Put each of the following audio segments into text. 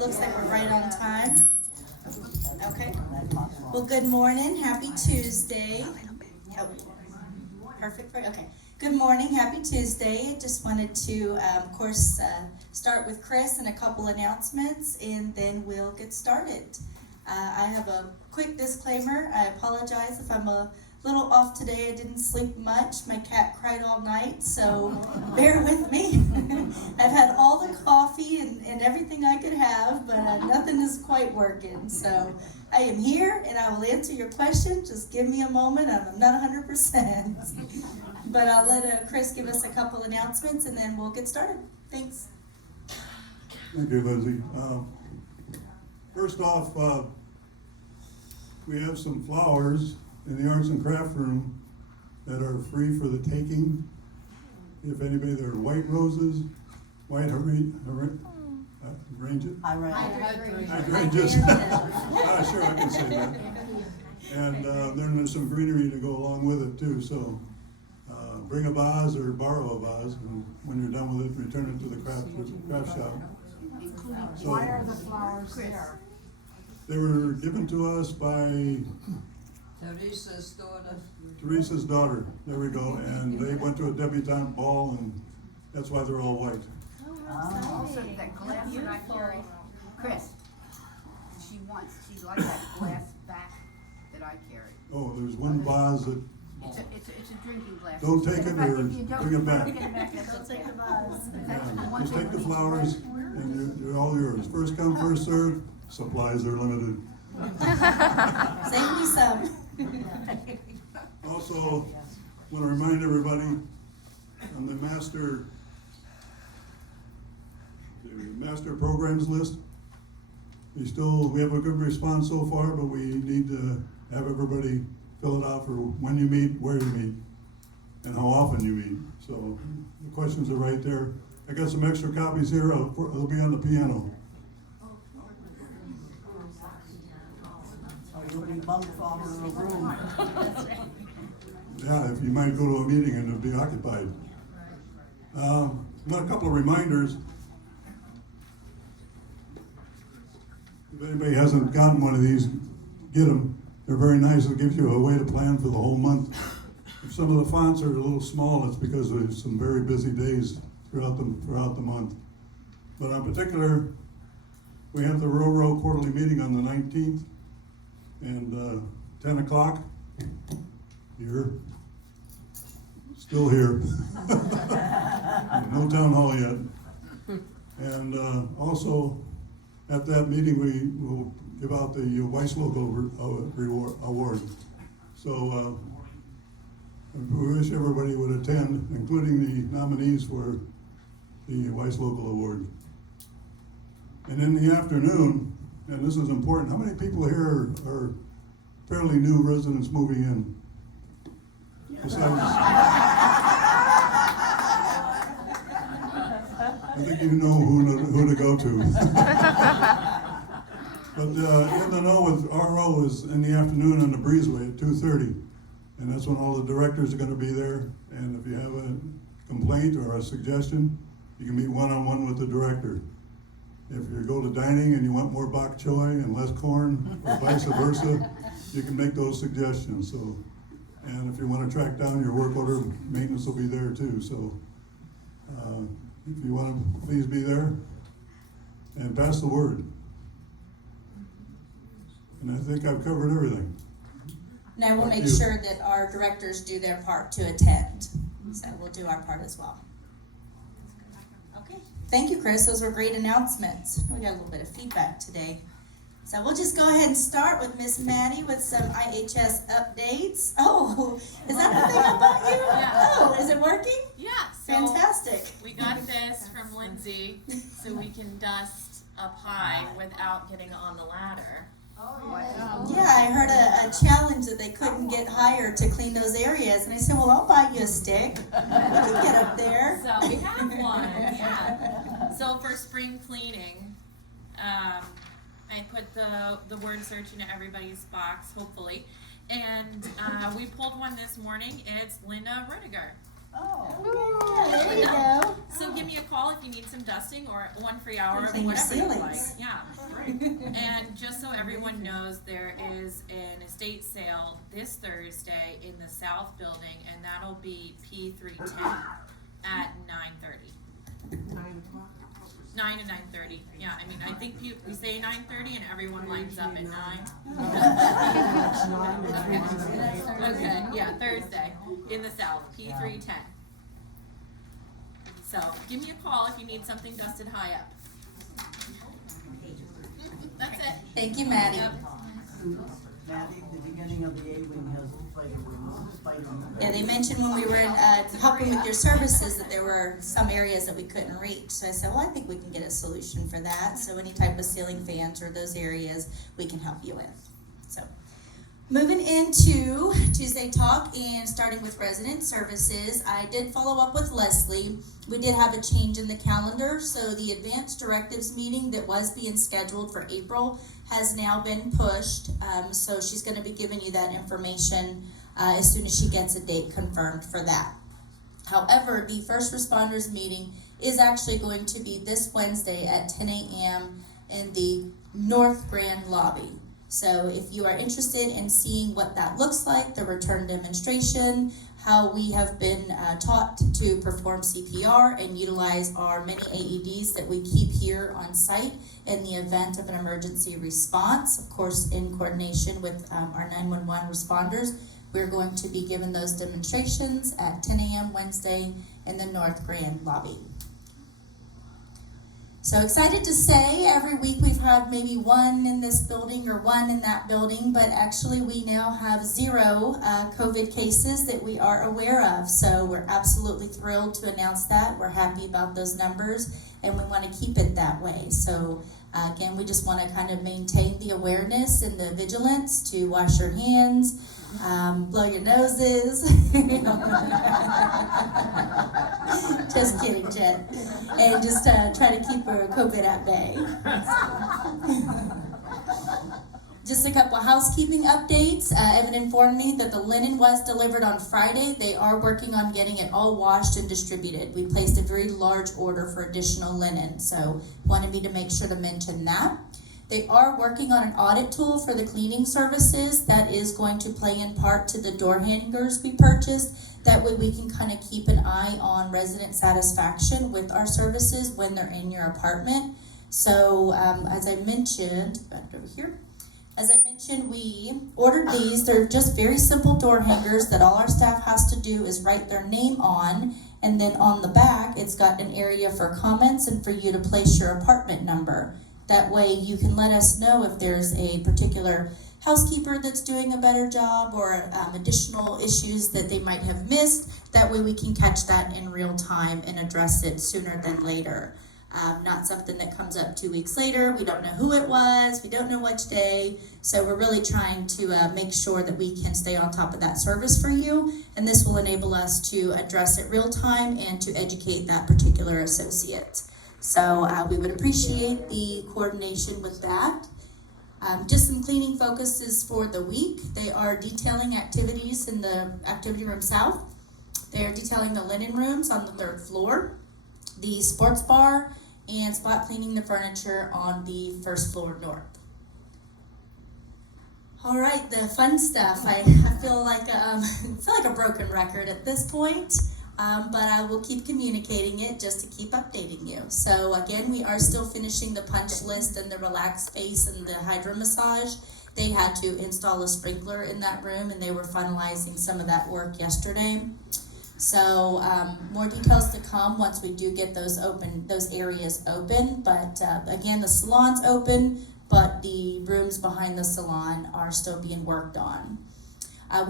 Looks like we're right on time. Okay. Well, good morning. Happy Tuesday. Oh, perfect. Okay. Good morning. Happy Tuesday. Just wanted to, of course, start with Chris and a couple announcements, and then we'll get started. I have a quick disclaimer. I apologize if I'm a little off today. I didn't sleep much. My cat cried all night, so bear with me. I've had all the coffee and everything I could have, but nothing is quite working. So I am here, and I will answer your question. Just give me a moment. I'm not 100%. But I'll let Chris give us a couple announcements, and then we'll get started. Thanks. Thank you, Lindsay. First off, we have some flowers in the Arts and Craft Room that are free for the taking. If anybody, they're white roses, white hydrangeas. Sure, I can say that. And then there's some greenery to go along with it too. So bring a vase or borrow a vase, and when you're done with it, return it to the craft shop. So, why are the flowers there? They were given to us by Teresa's daughter. There we go. And they went to a debutante ball, and that's why they're all white. Also, that glass that I carry, Chris, she likes that glass back that I carry. Oh, there's one vase that, It's a drinking glass. don't take it or If you don't bring it back. Take it back. Don't take the vase. Yeah, just take the flowers, and you're all yours. First come, first serve. Supplies are limited. Save me some. Also, want to remind everybody on the master programs list, we have a good response so far, but we need to have everybody fill it out for when you meet, where you meet, and how often you meet. So the questions are right there. I got some extra copies here. They'll be on the piano. You'll be bumped off of the room. Yeah, if you might go to a meeting and it'll be occupied. Got a couple of reminders. If anybody hasn't gotten one of these, get them. They're very nice. It gives you a way to plan for the whole month. If some of the fonts are a little small, it's because there's some very busy days throughout the month. But in particular, we have the Roro quarterly meeting on the 19th, and 10 o'clock. Here, still here. No town hall yet. And also, at that meeting, we will give out the Weiss Local Award. So we wish everybody would attend, including the nominees for the Weiss Local Award. And in the afternoon, and this is important, how many people here are fairly new residents moving in? Besides, I think you know who to go to. But in the know with RO is in the afternoon on the Breezeway at 2:30, and that's when all the directors are going to be there. And if you have a complaint or a suggestion, you can meet one-on-one with the director. If you go to dining and you want more bok choy and less corn, or vice versa, you can make those suggestions. So, and if you want to track down your work order, maintenance will be there too. So, if you want to, please be there and pass the word. And I think I've covered everything. Now we'll make sure that our directors do their part to attend. So we'll do our part as well. Okay. Thank you, Chris. Those were great announcements. We got a little bit of feedback today. So we'll just go ahead and start with Miss Maddie with some IHS updates. Oh, is that the thing I bought you? Yeah. Oh, is it working? Yeah, so Fantastic. we got this from Lindsay so we can dust up high without getting on the ladder. Yeah, I heard a challenge that they couldn't get higher to clean those areas. And I said, well, I'll buy you a stick. You can get up there. So we have one, yeah. So for spring cleaning, I put the word search into everybody's box, hopefully. And we pulled one this morning. It's Linda Rudiger. Oh, yeah, there you go. So give me a call if you need some dusting or one free hour of Clean your whatever you like. ceilings. Yeah. And just so everyone knows, there is an estate sale this Thursday in the South Building, and that'll be P310 at 9:30. 9 to 9:30. Yeah, I mean, I think we say 9:30 and everyone lines up at 9. Okay, yeah, Thursday in the South, P310. So give me a call if you need something dusted high up. That's it. Thank you, Maddie. Yep. Maddie, the beginning of the A-Wing has fighting. Yeah, they mentioned when we were helping with your services that there were some areas that we couldn't reach. So I said, well, I think we can get a solution for that. So any type of ceiling fans or those areas we can help you with. So moving into Tuesday Talk and starting with resident services, I did follow up with Leslie. We did have a change in the calendar. So the advanced directives meeting that was being scheduled for April has now been pushed. So she's going to be giving you that information as soon as she gets a date confirmed for that. However, the first responders meeting is actually going to be this Wednesday at 10 a.m. in the North Grand Lobby. So if you are interested in seeing what that looks like, the return demonstration, how we have been taught to perform CPR and utilize our many AEDs that we keep here on site in the event of an emergency response, of course in coordination with our 911 responders, we're going to be given those demonstrations at 10 a.m. Wednesday in the North Grand Lobby. So excited to say every week we've had maybe one in this building or one in that building, but actually we now have 0 COVID cases that we are aware of. So we're absolutely thrilled to announce that. We're happy about those numbers and we want to keep it that way. So again, we just want to kind of maintain the awareness and the vigilance to wash your hands, blow your noses. Just kidding, Jen. And just try to keep our COVID at bay. Just a couple housekeeping updates. Evan informed me that the linen was delivered on Friday. They are working on getting it all washed and distributed. We placed a very large order for additional linen, so wanted me to make sure to mention that. They are working on an audit tool for the cleaning services that is going to play in part to the door hangers we purchased. That way we can kind of keep an eye on resident satisfaction with our services when they're in your apartment. So as I mentioned, back over here. As I mentioned, we ordered these. They're just very simple door hangers that all our staff has to do is write their name on. And then on the back, it's got an area for comments and for you to place your apartment number. That way you can let us know if there's a particular housekeeper that's doing a better job or additional issues that they might have missed. That way we can catch that in real time and address it sooner than later. Not something that comes up 2 weeks later. We don't know who it was. We don't know which day. So we're really trying to make sure that we can stay on top of that service for you. And this will enable us to address it real time and to educate that particular associate. So we would appreciate the coordination with that. Just some cleaning focuses for the week. They are detailing activities in the activity room south. They are detailing the linen rooms on the 3rd floor, the sports bar, and spot cleaning the furniture on the 1st floor north. All right, the fun stuff. I feel like a broken record at this point. But I will keep communicating it just to keep updating you. So again, we are still finishing the punch list and the relax space and the hydro massage. They had to install a sprinkler in that room and they were finalizing some of that work yesterday. So more details to come once we do get those areas open. But again, the salon's open, but the rooms behind the salon are still being worked on.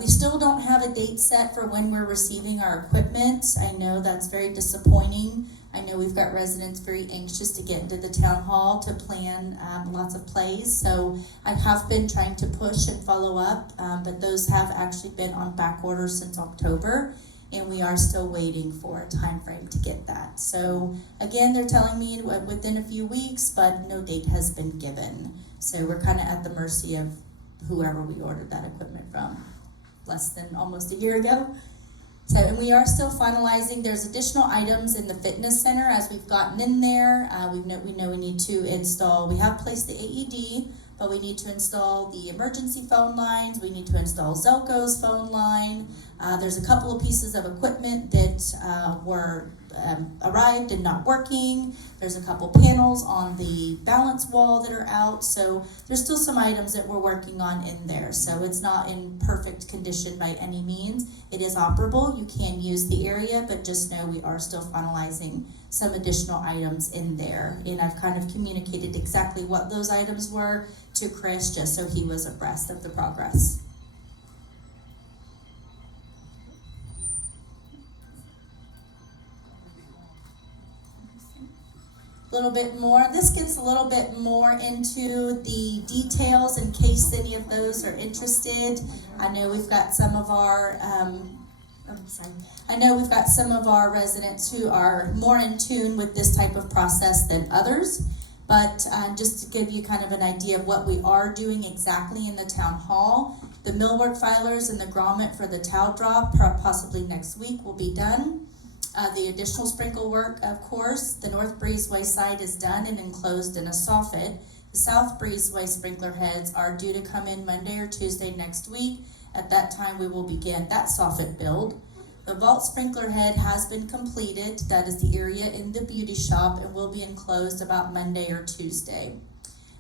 We still don't have a date set for when we're receiving our equipment. I know that's very disappointing. I know we've got residents very anxious to get into the town hall to plan lots of plays. So I have been trying to push and follow up, but those have actually been on back order since October. And we are still waiting for a time frame to get that. So again, they're telling me within a few weeks, but no date has been given. So we're kind of at the mercy of whoever we ordered that equipment from less than almost a year ago. So, and we are still finalizing. There's additional items in the fitness center as we've gotten in there. We know we need to install. We have placed the AED, but we need to install the emergency phone lines. We need to install Zelco's phone line. There's a couple of pieces of equipment that were arrived and not working. There's a couple panels on the balance wall that are out. So there's still some items that we're working on in there. So it's not in perfect condition by any means. It is operable. You can use the area, but just know we are still finalizing some additional items in there. And I've kind of communicated exactly what those items were to Chris, just so he was abreast of the progress. Little bit more. This gets a little bit more into the details in case any of those are interested. I know we've got some of our residents who are more in tune with this type of process than others. But just to give you kind of an idea of what we are doing exactly in the town hall, the millwork filers and the grommet for the towel drop possibly next week will be done. The additional sprinkle work, of course, the North Breezeway side is done and enclosed in a soffit. The South Breezeway sprinkler heads are due to come in Monday or Tuesday next week. At that time, we will begin that soffit build. The vault sprinkler head has been completed. That is the area in the beauty shop and will be enclosed about Monday or Tuesday.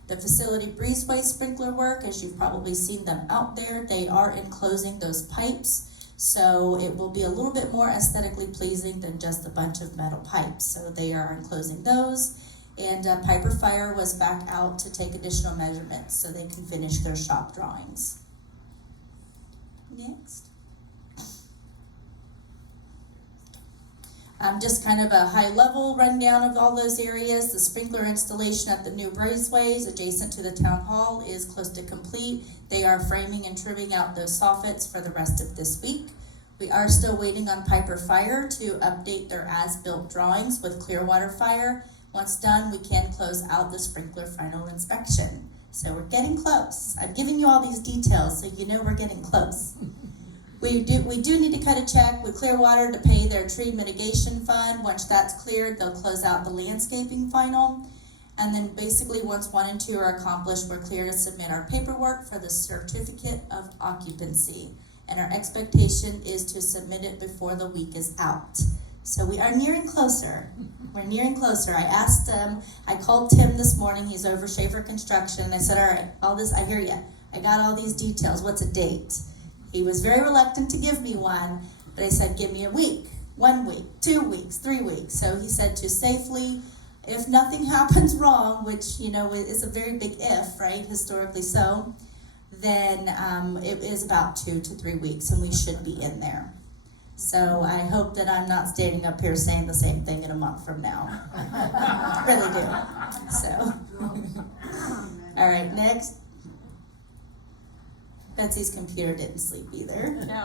The facility breezeway sprinkler work, as you've probably seen them out there, they are enclosing those pipes. So it will be a little bit more aesthetically pleasing than just a bunch of metal pipes. So they are enclosing those. And Piper Fire was back out to take additional measurements so they can finish their shop drawings. Next. Just kind of a high-level rundown of all those areas. The sprinkler installation at the new breezeways adjacent to the town hall is close to complete. They are framing and trimming out those soffits for the rest of this week. We are still waiting on Piper Fire to update their as-built drawings with Clearwater Fire. Once done, we can close out the sprinkler final inspection. So we're getting close. I'm giving you all these details so you know we're getting close. We do need to cut a check with Clearwater to pay their tree mitigation fund. Once that's cleared, they'll close out the landscaping final. And then basically once 1 and 2 are accomplished, we're clear to submit our paperwork for the certificate of occupancy. And our expectation is to submit it before the week is out. So we are nearing closer. We're nearing closer. I called Tim this morning. He's over Schaefer Construction. I said, all right, I hear you. I got all these details. What's a date? He was very reluctant to give me one, but I said, give me a week, 1 week, 2 weeks, 3 weeks. So he said to safely, if nothing happens wrong, which, is a very big if, right, historically so, then it is about 2 to 3 weeks and we should be in there. So I hope that I'm not standing up here saying the same thing in a month from now. I really do. So, all right, next. Betsy's computer didn't sleep either. No.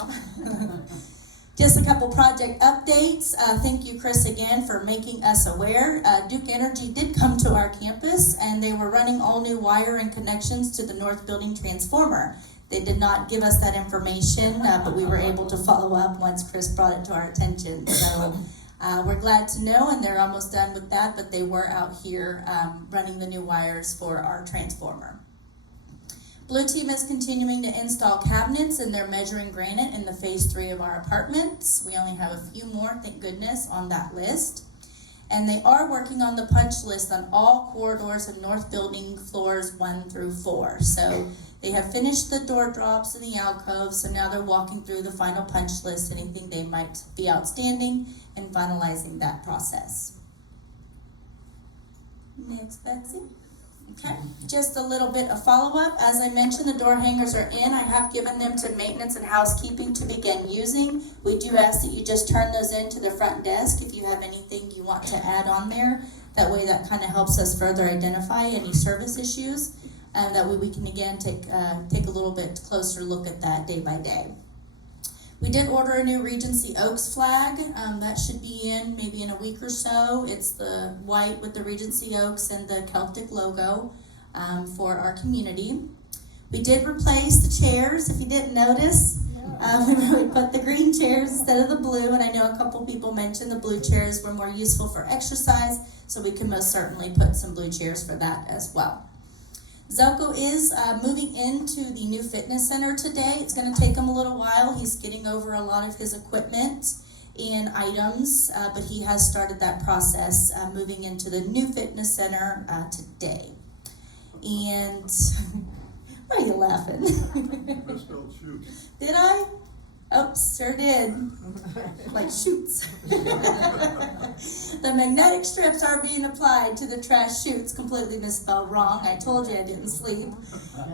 Just a couple project updates. Thank you, Chris, again for making us aware. Duke Energy did come to our campus and they were running all new wire and connections to the North Building transformer. They did not give us that information, but we were able to follow up once Chris brought it to our attention. So we're glad to know, and they're almost done with that, but they were out here running the new wires for our transformer. Blue Team is continuing to install cabinets and they're measuring granite in the phase 3 of our apartments. We only have a few more, thank goodness, on that list. And they are working on the punch list on all corridors of North Building floors 1 through 4. So they have finished the door drops and the alcoves, so now they're walking through the final punch list, anything they might be outstanding, and finalizing that process. Next, Betsy. Okay, just a little bit of follow-up. As I mentioned, the door hangers are in. I have given them to maintenance and housekeeping to begin using. We do ask that you just turn those into the front desk if you have anything you want to add on there. That way that kind of helps us further identify any service issues. And that way we can again take a little bit closer look at that day by day. We did order a new Regency Oaks flag. That should be in maybe in a week or so. It's the white with the Regency Oaks and the Celtic logo for our community. We did replace the chairs, if you didn't notice. We put the green chairs instead of the blue, and I know a couple people mentioned the blue chairs were more useful for exercise, so we can most certainly put some blue chairs for that as well. Zelko is moving into the new fitness center today. It's going to take him a little while. He's getting over a lot of his equipment and items, but he has started that process, moving into the new fitness center today. And why are you laughing? I spelled shoot. Did I? Oh, sure did. Like shoots. The magnetic strips are being applied to the trash chutes, completely misspelled wrong. I told you I didn't sleep.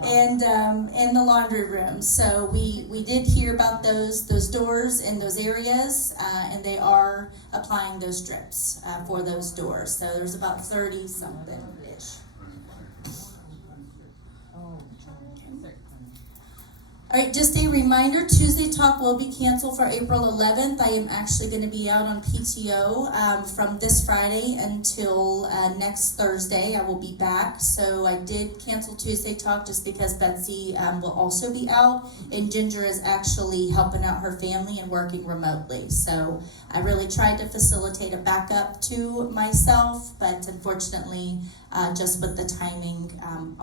And the laundry room. So we did hear about those doors in those areas, and they are applying those strips for those doors. So there's about 30 something ish. All right, just a reminder, Tuesday Talk will be canceled for April 11th. I am actually going to be out on PTO from this Friday until next Thursday. I will be back. So I did cancel Tuesday Talk just because Betsy will also be out, and Ginger is actually helping out her family and working remotely. So I really tried to facilitate a backup to myself, but unfortunately, just with the timing,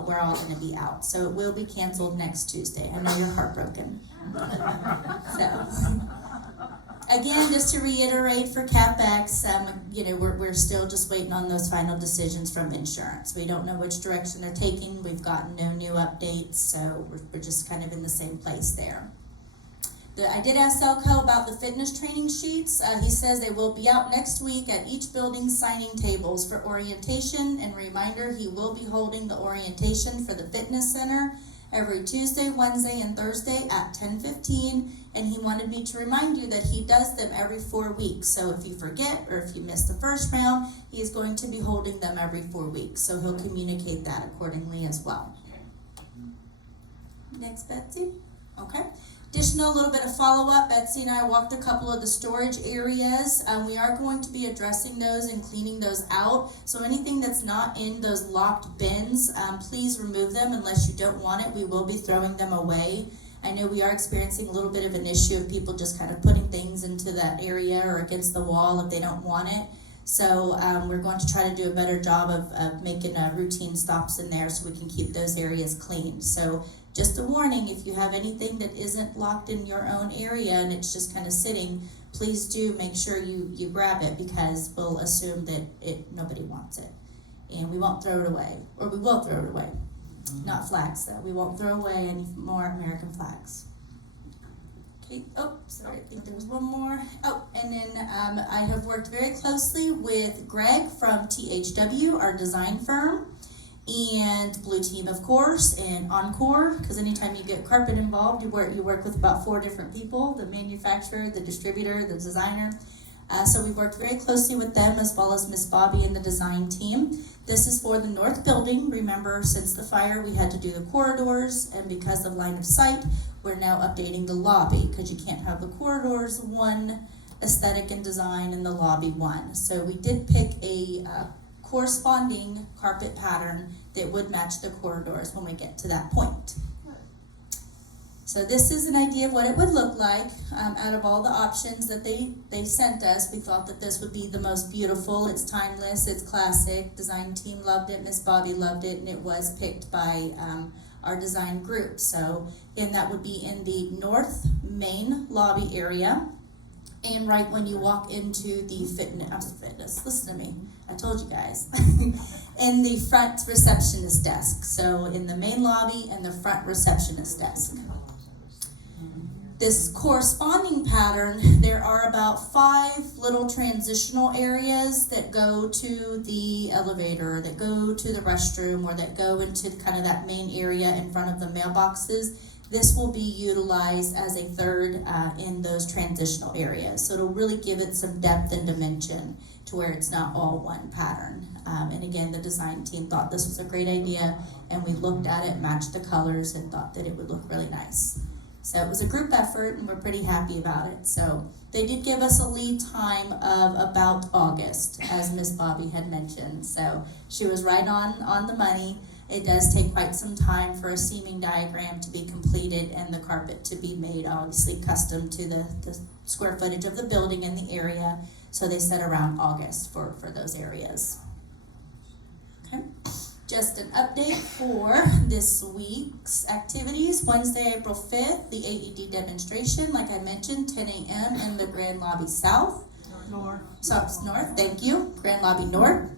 we're all going to be out. So it will be canceled next Tuesday. I know you're heartbroken. So, again, just to reiterate for CapEx, we're still just waiting on those final decisions from insurance. We don't know which direction they're taking. We've gotten no new updates, so we're just kind of in the same place there. I did ask Zelko about the fitness training sheets. He says they will be out next week at each building signing tables for orientation. And reminder, he will be holding the orientation for the fitness center every Tuesday, Wednesday, and Thursday at 10:15. And he wanted me to remind you that he does them every 4 weeks. So if you forget or if you miss the first round, he is going to be holding them every 4 weeks. So he'll communicate that accordingly as well. Next, Betsy. Okay. Additional little bit of follow-up, Betsy and I walked a couple of the storage areas. We are going to be addressing those and cleaning those out. So anything that's not in those locked bins, please remove them unless you don't want it. We will be throwing them away. I know we are experiencing a little bit of an issue of people just kind of putting things into that area or against the wall if they don't want it. So we're going to try to do a better job of making routine stops in there so we can keep those areas clean. So just a warning, if you have anything that isn't locked in your own area and it's just kind of sitting, please do make sure you grab it, because we'll assume that nobody wants it. And we won't throw it away. Or we will throw it away. Not flags though. We won't throw away any more American flags. Okay, oh, sorry, I think there was one more. Oh, and then I have worked very closely with Greg from THW, our design firm, and Blue Team, of course, and Encore, because anytime you get carpet involved, you work with about 4 different people: the manufacturer, the distributor, the designer. So we worked very closely with them, as well as Miss Bobby and the design team. This is for the north building. Remember, since the fire, we had to do the corridors, and because of line of sight, we're now updating the lobby, because you can't have the corridors one aesthetic and design and the lobby one. So we did pick a corresponding carpet pattern that would match the corridors when we get to that point. So this is an idea of what it would look like. Out of all the options that they sent us, we thought that this would be the most beautiful. It's timeless, it's classic. Design team loved it, Miss Bobby loved it, and it was picked by our design group. So again, that would be in the north main lobby area. And right when you walk into the fitness, listen to me, I told you guys, in the front receptionist desk. So in the main lobby and the front receptionist desk. This corresponding pattern, there are about 5 little transitional areas that go to the elevator, that go to the restroom, or that go into kind of that main area in front of the mailboxes. This will be utilized as a third in those transitional areas. So it'll really give it some depth and dimension to where it's not all one pattern. And again, the design team thought this was a great idea, and we looked at it, matched the colors, and thought that it would look really nice. So it was a group effort, and we're pretty happy about it. So they did give us a lead time of about August, as Miss Bobby had mentioned. So she was right on the money. It does take quite some time for a seaming diagram to be completed and the carpet to be made, obviously custom to the square footage of the building and the area. So they said around August for those areas. Okay. Just an update for this week's activities. Wednesday, April 5th, the AED demonstration, like I mentioned, 10 a.m. in the Grand Lobby South. North. North, thank you. Grand Lobby North.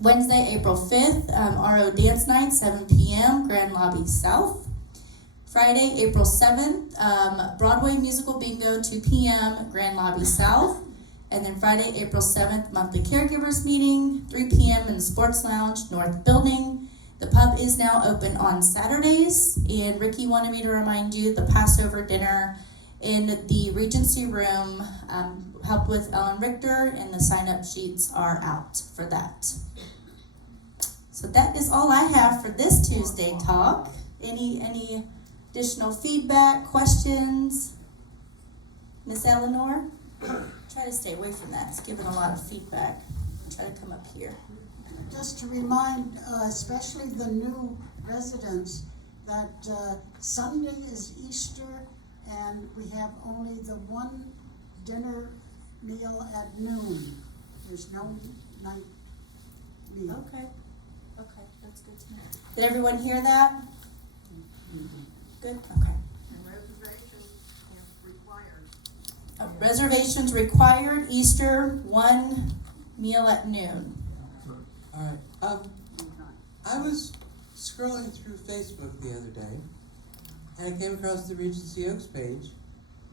Wednesday, April 5th, RO Dance Night, 7 p.m., Grand Lobby South. Friday, April 7th, Broadway Musical Bingo, 2 p.m., Grand Lobby South. And then Friday, April 7th, monthly caregivers meeting, 3 p.m. in the Sports Lounge, North Building. The pub is now open on Saturdays, and Ricky wanted me to remind you the Passover dinner in the Regency Room, helped with Ellen Richter, and the sign-up sheets are out for that. So that is all I have for this Tuesday talk. Any additional feedback, questions? Miss Eleanor? Try to stay away from that. It's giving a lot of feedback. Try to come up here. Just to remind, especially the new residents, that Sunday is Easter, and we have only the one dinner meal at noon. There's no night meal. Okay, that's good to know. Did everyone hear that? Good, okay. And reservations required. Reservations required, Easter, one meal at noon. Alright, I was scrolling through Facebook the other day, and I came across the Regency Oaks page,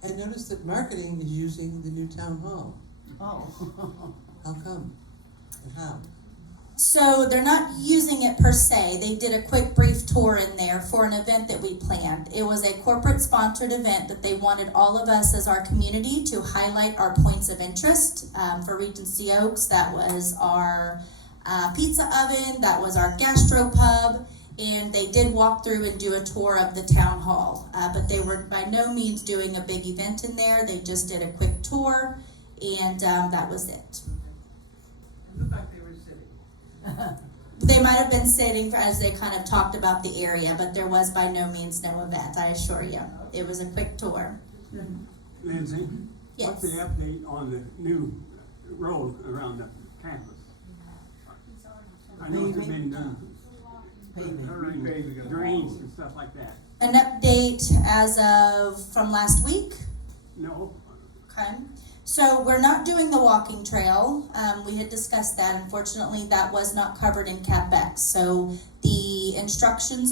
and noticed that marketing is using the new town hall. Oh. How come? And how? So they're not using it per se. They did a quick brief tour in there for an event that we planned. It was a corporate sponsored event that they wanted all of us as our community to highlight our points of interest. For Regency Oaks, that was our pizza oven, that was our gastropub, and they did walk through and do a tour of the town hall. But they were by no means doing a big event in there. They just did a quick tour, and that was it. It looked like they were sitting. They might have been sitting as they kind of talked about the area, but there was by no means no event, I assure you. It was a quick tour. Lindsay, Yes. what's the update on the new road around the campus? I know it's been done. Paving. Drains and stuff like that. An update as of from last week. No, Okay. So we're not doing the walking trail. We had discussed that. Unfortunately, that was not covered in CapEx. So the instructions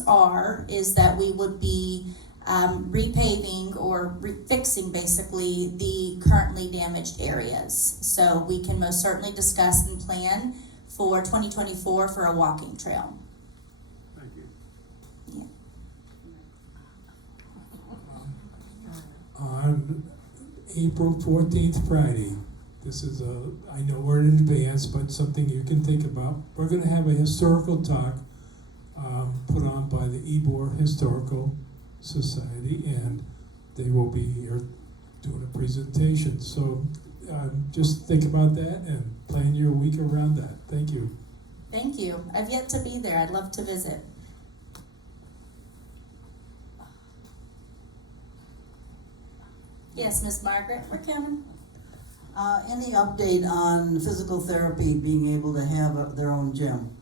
is that we would be repaving or fixing basically the currently damaged areas. So we can most certainly discuss and plan for 2024 for a walking trail. thank you. On April 14th, Friday. This is I know we're in advance, but something you can think about. We're going to have a historical talk put on by the Ybor Historical Society, and they will be here doing a presentation. So just think about that and plan your week around that. Thank you. Thank you. I've yet to be there. I'd love to visit. Yes, Miss Margaret, we're coming. Any update on physical therapy being able to have their own gym?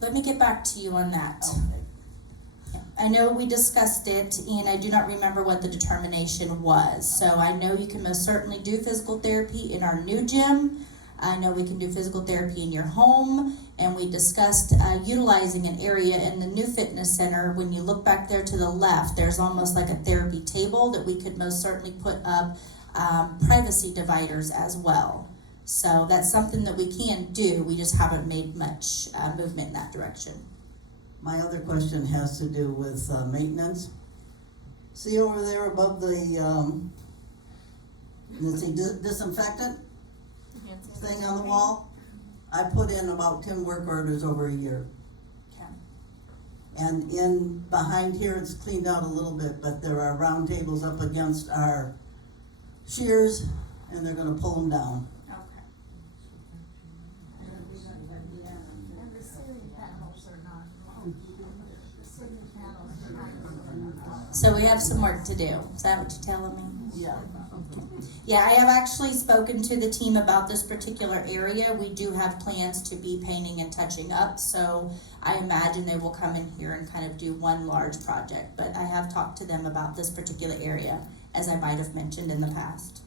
Let me get back to you on that. Okay. I know we discussed it, and I do not remember what the determination was. So I know you can most certainly do physical therapy in our new gym. I know we can do physical therapy in your home, and we discussed utilizing an area in the new fitness center. When you look back there to the left, there's almost like a therapy table that we could most certainly put up privacy dividers as well. So that's something that we can do. We just haven't made much movement in that direction. My other question has to do with maintenance. See over there above the disinfectant thing on the wall? I put in about 10 work orders over a year. Okay. And in behind here, it's cleaned out a little bit, but there are round tables up against our shears, and they're gonna pull them down. So we have some work to do. Is that what you're telling me? Yeah. Yeah, I have actually spoken to the team about this particular area. We do have plans to be painting and touching up, so I imagine they will come in here and kind of do one large project. But I have talked to them about this particular area, as I might have mentioned in the past.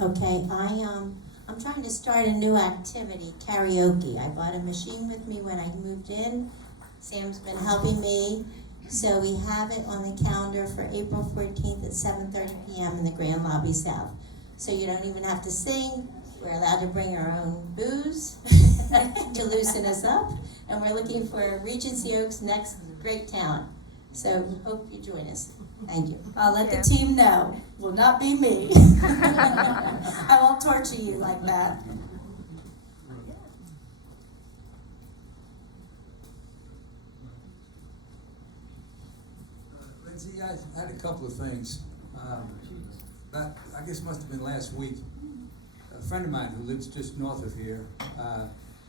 Okay, I'm trying to start a new activity, karaoke. I bought a machine with me when I moved in. Sam's been helping me. So we have it on the calendar for April 14th at 7:30 p.m. in the Grand Lobby South. So you don't even have to sing. We're allowed to bring our own booze to loosen us up. And we're looking for Regency Oaks' next great talent. So hope you join us. Thank you. I'll let the team know. Will not be me. I won't torture you like that. Lindsay, I had a couple of things. I guess must have been last week. A friend of mine who lives just north of here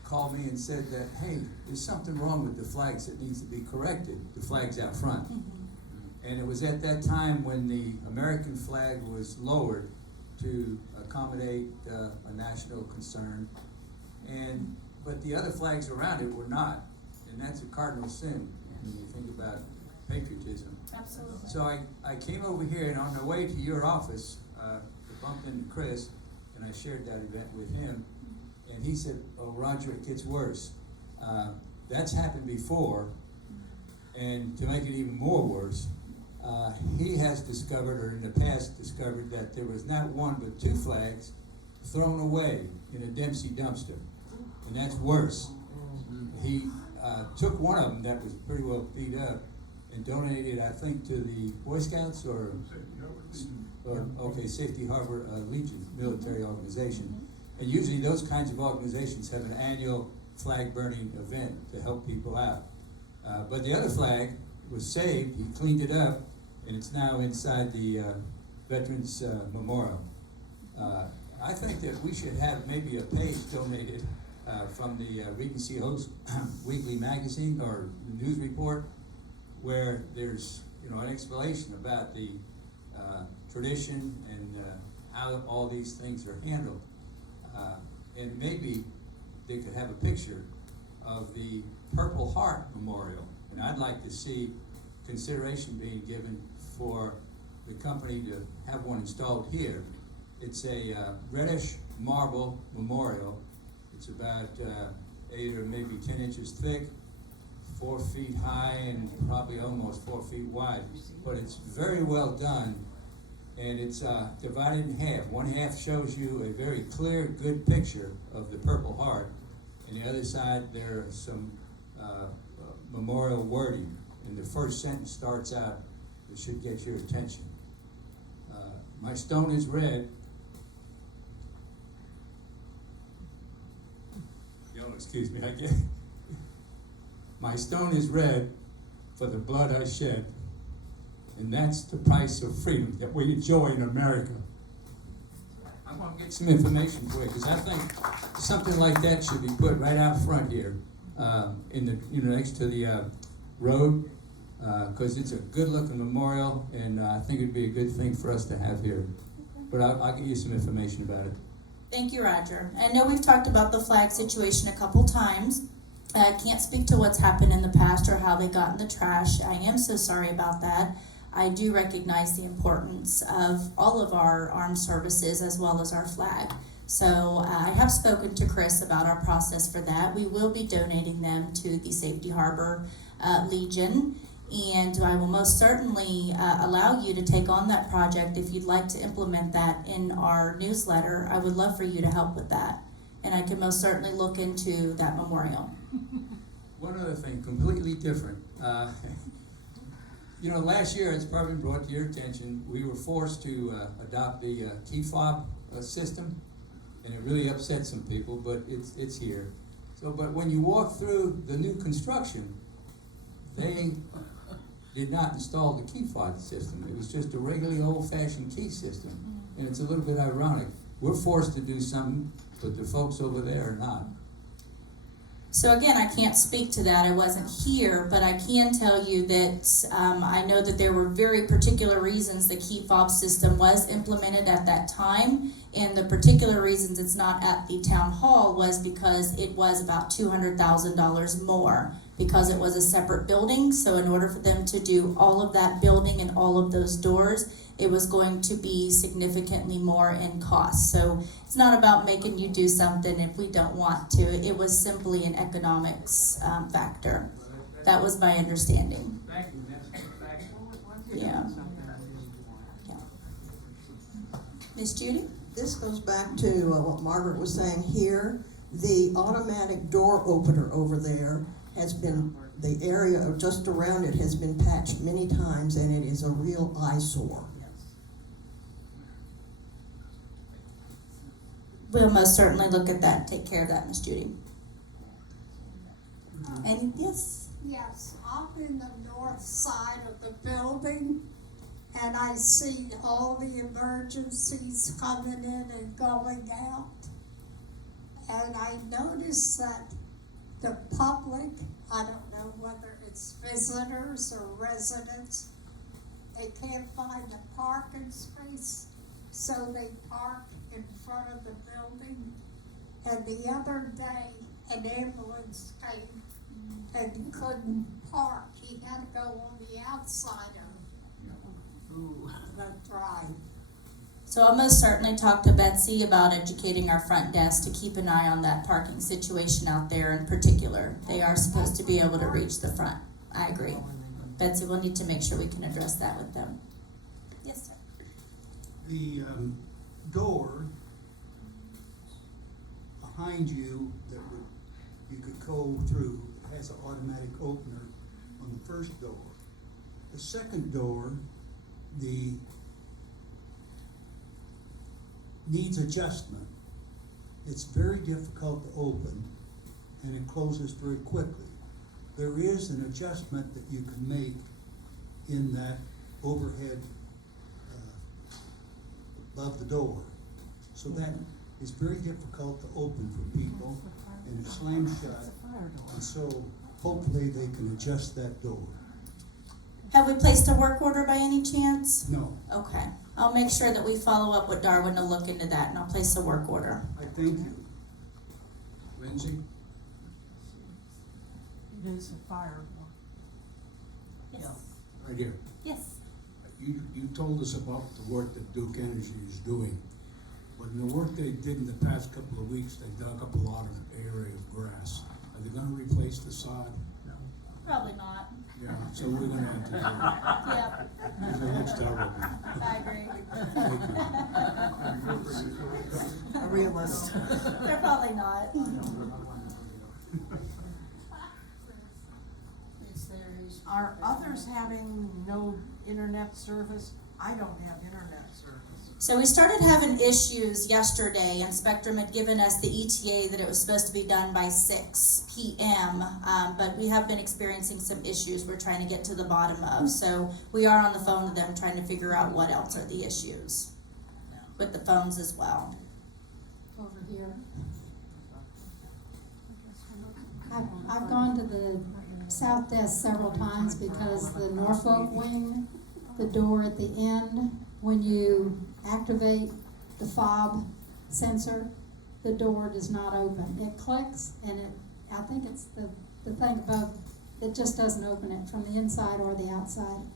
called me and said that, hey, there's something wrong with the flags that needs to be corrected, the flags out front. And it was at that time when the American flag was lowered to accommodate a national concern. But the other flags around it were not. And that's a cardinal sin when you think about patriotism. Absolutely. So I came over here, and on the way to your office, I bumped into Chris, and I shared that event with him. And he said, oh, Roger, it gets worse. That's happened before, and to make it even more worse, he has discovered, or in the past discovered, that there was not one but two flags thrown away in a Dempsey dumpster. And that's worse. He took one of them that was pretty well beat up and donated, I think, to the Boy Scouts or Safety Harbor Legion military organization. And usually those kinds of organizations have an annual flag burning event to help people out. But the other flag was saved, he cleaned it up, and it's now inside the Veterans Memorial. I think that we should have maybe a page donated from the Regency Oaks Weekly Magazine or the news report, where there's an explanation about the tradition and how all these things are handled. And maybe they could have a picture of the Purple Heart Memorial. And I'd like to see consideration being given for the company to have one installed here. It's a reddish marble memorial. It's about 8 or maybe 10 inches thick, 4 feet high, and probably almost 4 feet wide. But it's very well done, and it's divided in half. One half shows you a very clear, good picture of the Purple Heart, and the other side there are some memorial wording. And the first sentence starts out, it should get your attention. My stone is red. You'll excuse me, I guess. My stone is red for the blood I shed. And that's the price of freedom that we enjoy in America. I'm going to get some information for you, because I think something like that should be put right out front here, in the next to the road, because it's a good-looking memorial, and I think it'd be a good thing for us to have here. But I'll get you some information about it. Thank you, Roger. I know we've talked about the flag situation a couple times. I can't speak to what's happened in the past or how they got in the trash. I am so sorry about that. I do recognize the importance of all of our armed services as well as our flag. So I have spoken to Chris about our process for that. We will be donating them to the Safety Harbor Legion, and I will most certainly allow you to take on that project if you'd like to implement that in our newsletter. I would love for you to help with that, and I can most certainly look into that memorial. One other thing, completely different. Last year, it's probably been brought to your attention, we were forced to adopt the key fob system, and it really upset some people, but it's here. But when you walk through the new construction, they did not install the key fob system. It was just a regularly old-fashioned key system, and it's a little bit ironic. We're forced to do something, but the folks over there are not. So again, I can't speak to that, I wasn't here, but I can tell you that I know that there were very particular reasons the key fob system was implemented at that time, and the particular reasons it's not at the town hall was because it was about $200,000 more, because it was a separate building. So in order for them to do all of that building and all of those doors, it was going to be significantly more in cost. So it's not about making you do something if we don't want to. It was simply an economics factor. That was my understanding. Yeah. Miss Judy? This goes back to what Margaret was saying here. The automatic door opener over there has been, the area just around it has been patched many times, and it is a real eyesore. We'll most certainly look at that, take care of that, Miss Judy. And yes? Yes, I'm in the north side of the building, and I see all the emergencies coming in and going out. And I noticed that the public, I don't know whether it's visitors or residents, they can't find a parking space, so they park in front of the building. And the other day, an ambulance came and couldn't park. He had to go on the outside of the drive. So I'll most certainly talk to Betsy about educating our front desk to keep an eye on that parking situation out there in particular. They are supposed to be able to reach the front. I agree. Betsy, we'll need to make sure we can address that with them. Yes, sir. The door behind you that you could go through has an automatic opener on the first door. The second door, needs adjustment. It's very difficult to open, and it closes very quickly. There is an adjustment that you can make in that overhead above the door. So that is very difficult to open for people, and it slams shut. And so hopefully they can adjust that door. Have we placed a work order by any chance? No, Okay. I'll make sure that we follow up with Darwin to look into that, and I'll place a work order. I thank you. Lindsay? It is a fire door. Yes. Right here. Yes. You told us about the work that Duke Energy is doing, but in the work they did in the past couple of weeks, they dug up a lot of area of grass. Are they gonna replace the sod? Probably not. Yeah, so we're gonna have to do it. Yep. It looks terrible. I agree. A realist. They're probably not. Are others having no internet service? I don't have internet service. So we started having issues yesterday, and Spectrum had given us the ETA that it was supposed to be done by 6 p.m., but we have been experiencing some issues we're trying to get to the bottom of. So we are on the phone with them trying to figure out what else are the issues with the phones as well. Over here. I've gone to the south desk several times because the Norfolk wing, the door at the end, when you activate the fob sensor, the door does not open. It clicks, and I think it's the thing above, it just doesn't open it from the inside or the outside.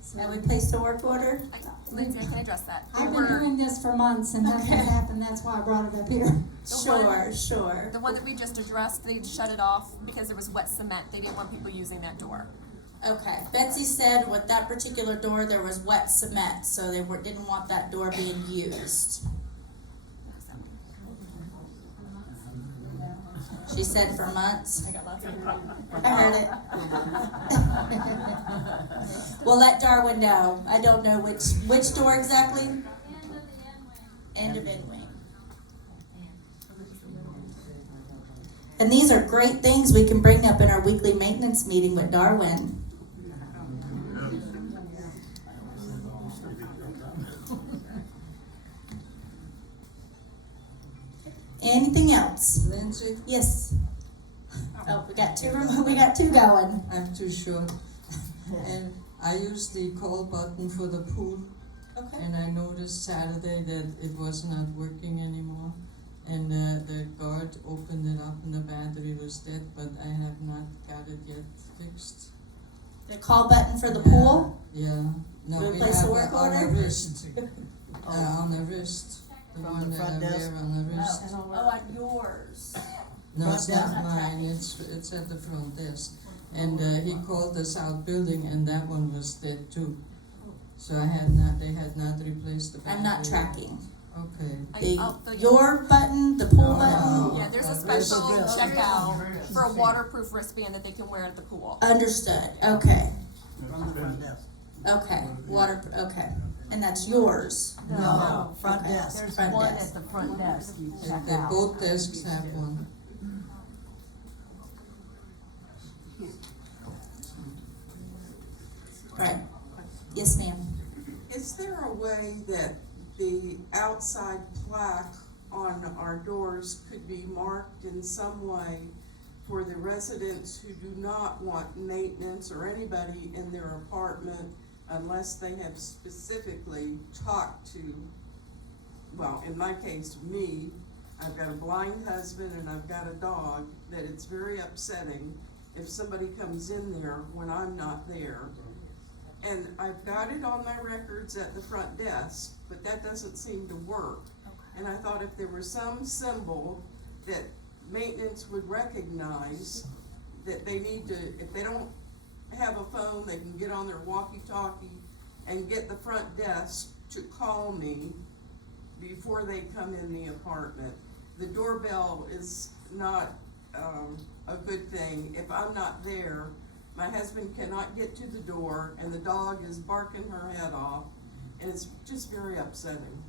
So Have we placed a work order? Lindsay, I can address that. I've been doing this for months and nothing's happened, that's why I brought it up here. Sure. The one that we just addressed, they shut it off because there was wet cement. They didn't want people using that door. Okay. Betsy said with that particular door there was wet cement, so they didn't want that door being used. She said for months. I got lots of I heard it. We'll let Darwin know. I don't know which door exactly. End of end wing. And these are great things we can bring up in our weekly maintenance meeting with Darwin. Anything else? Lindsay, Yes. Oh, we got two going. I'm too short. And I used the call button for the pool, Okay. and I noticed Saturday that it was not working anymore. And the guard opened it up and the battery was dead, but I have not got it yet fixed. The call button for the pool? Yeah. No, we Replace have the work on order? a wrist. On the wrist. The From one the that front I desk? wear on the wrist. on yours. No, Front it's not desk? mine, it's at the front desk. And he called the south building and that one was dead too. So they had not replaced the battery. I'm not tracking. Okay. I'll fill you- Your button, the pool button? Yeah, there's a There's a special wrist. checkout for a waterproof wristband that they can wear at the pool. Understood, okay, From the front desk. okay, okay. And that's yours? No, front Okay. desk. There's front one desk. at the front desk you check The out. both desks have one. Right. Yes, ma'am. Is there a way that the outside plaque on our doors could be marked in some way for the residents who do not want maintenance or anybody in their apartment unless they have specifically talked to, well, in my case, me, I've got a blind husband and I've got a dog, that it's very upsetting if somebody comes in there when I'm not there. And I've got it on my records at the front desk, but that doesn't seem to work. And I thought if there was some symbol that maintenance would recognize that they need to, if they don't have a phone, they can get on their walkie-talkie and get the front desk to call me before they come in the apartment. The doorbell is not a good thing. If I'm not there, my husband cannot get to the door and the dog is barking her head off, and it's just very upsetting.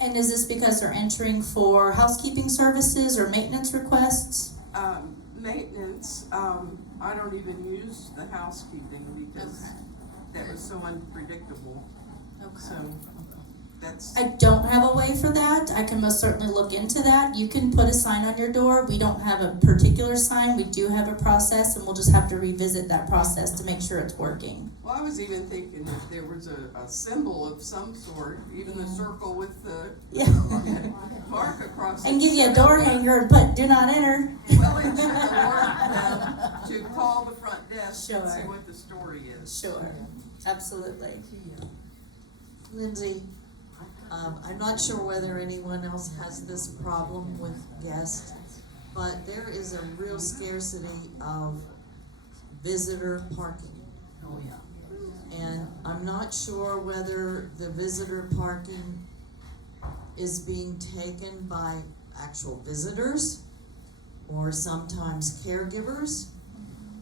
And is this because they're entering for housekeeping services or maintenance requests? Maintenance, I don't even use the housekeeping because that was so unpredictable. So that's. I don't have a way for that. I can most certainly look into that. You can put a sign on your door. We don't have a particular sign. We do have a process, and we'll just have to revisit that process to make sure it's working. Well, I was even thinking if there was a symbol of some sort, even the circle with the mark across it. And give you a door hanger and put "Do not enter." Well, it should alert them to call the front desk and see Sure. what the story is. Sure, absolutely. Lindsay, I'm not sure whether anyone else has this problem with guests, but there is a real scarcity of visitor parking. Oh, yeah. And I'm not sure whether the visitor parking is being taken by actual visitors or sometimes caregivers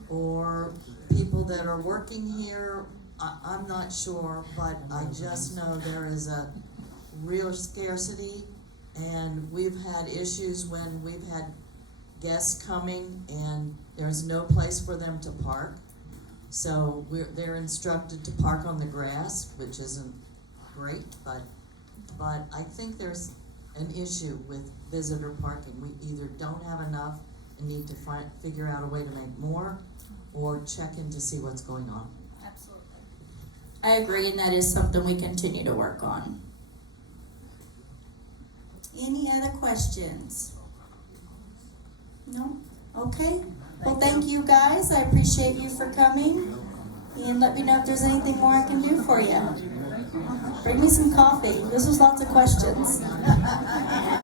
or people that are working here. I'm not sure, but I just know there is a real scarcity, and we've had issues when we've had guests coming and there's no place for them to park. So they're instructed to park on the grass, which isn't great, but I think there's an issue with visitor parking. We either don't have enough and need to figure out a way to make more, or check in to see what's going on. Absolutely. I agree, and that is something we continue to work on. Any other questions? No? Okay. Well, thank you guys. I appreciate you for coming. And let me know if there's anything more I can do for you. Bring me some coffee. This was lots of questions.